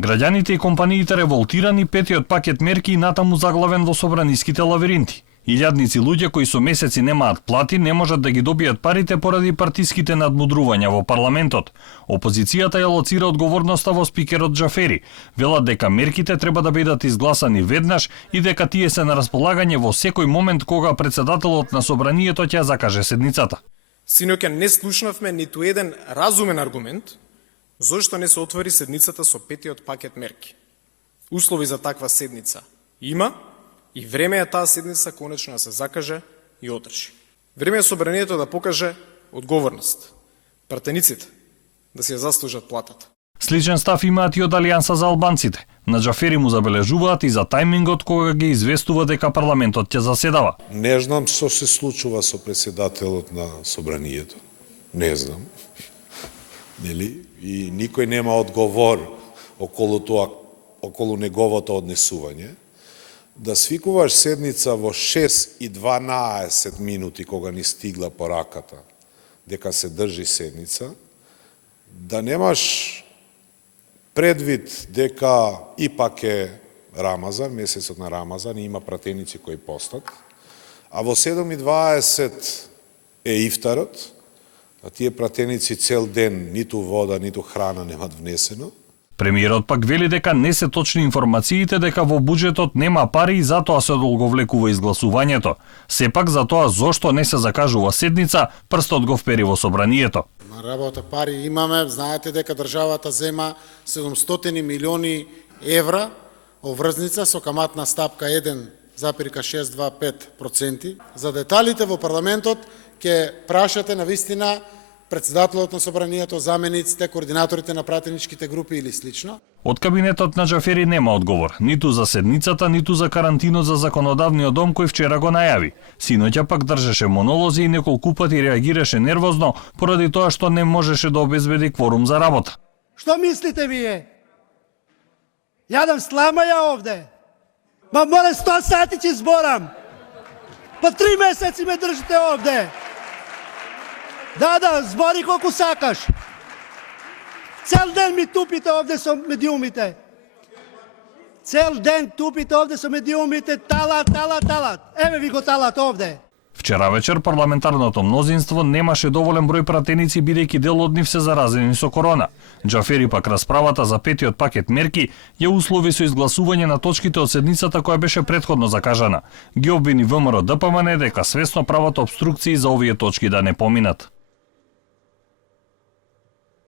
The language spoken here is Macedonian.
Граѓаните и компаниите револтирани, петиот пакет мерки и натаму заглавен во собраниските лавиринти. Илјадници луѓе кои со месеци немаат плати не можат да ги добијат парите поради партиските надмудрувања во парламентот. Опозицијата ја лоцира одговорноста во спикерот Џафери. Велат дека мерките треба да бидат изгласани веднаш и дека тие се на располагање во секој момент кога председателот на собранието ќе закаже седницата. Синоќа не слушнавме ниту еден разумен аргумент зошто не се отвори седницата со петиот пакет мерки. Услови за таква седница има и време е таа седница конечно да се закаже и одржи. Време е собранието да покаже одговорност. Пратениците да си ја заслужат платата. Сличен став имаат и од Алијанса за албанците. На Џафери му забележуваат и за тајмингот кога ги известува дека парламентот ќе заседава. Не знам што се случува со председателот на собранието. Не знам. Нели? И никој нема одговор околу тоа, околу неговото однесување. Да свикуваш седница во 6:12 минути кога ни стигла пораката дека се држи седница, да немаш предвид дека ипак е Рамазан, месецот на Рамазан, и има пратеници кои постат, а во 7:20 е ифтарот, а тие пратеници цел ден ниту вода, ниту храна немат внесено. Премиерот пак вели дека не се точни информациите дека во буџетот нема пари и затоа се одолговлекува изгласувањето. Сепак за тоа зошто не се закажува седница, прстот го впери во собранието. На работа пари имаме, знаете дека државата зема 700 милиони евра оврзница со каматна стапка 1,625%. За деталите во парламентот ќе прашате на вистина председателот на собранието, замениците, координаторите на пратеничките групи или слично. Од кабинетот на Џафери нема одговор, ниту за седницата, ниту за карантинот за законодавниот дом кој вчера го најави. Синоќа пак држеше монолози и неколку пати реагираше нервозно поради тоа што не можеше да обезбеди кворум за работа. Што мислите вие? Јадам слама ја овде. Ма море 100 сати ќе зборам. Па 3 месеци ме држите овде. Да, збори колку сакаш. Цел ден ми тупите овде со медиумите. Цел ден тупите овде со медиумите, талат. Еве ви го талат овде. Вчера вечер парламентарното мнозинство немаше доволен број пратеници бидејќи дел од нив се заразени со корона. Џафери пак расправата за петиот пакет мерки ја услови со изгласување на точките од седницата која беше претходно закажана. Ги обвини ВМРО ДПМН дека свесно прават обструкции за овие точки да не поминат.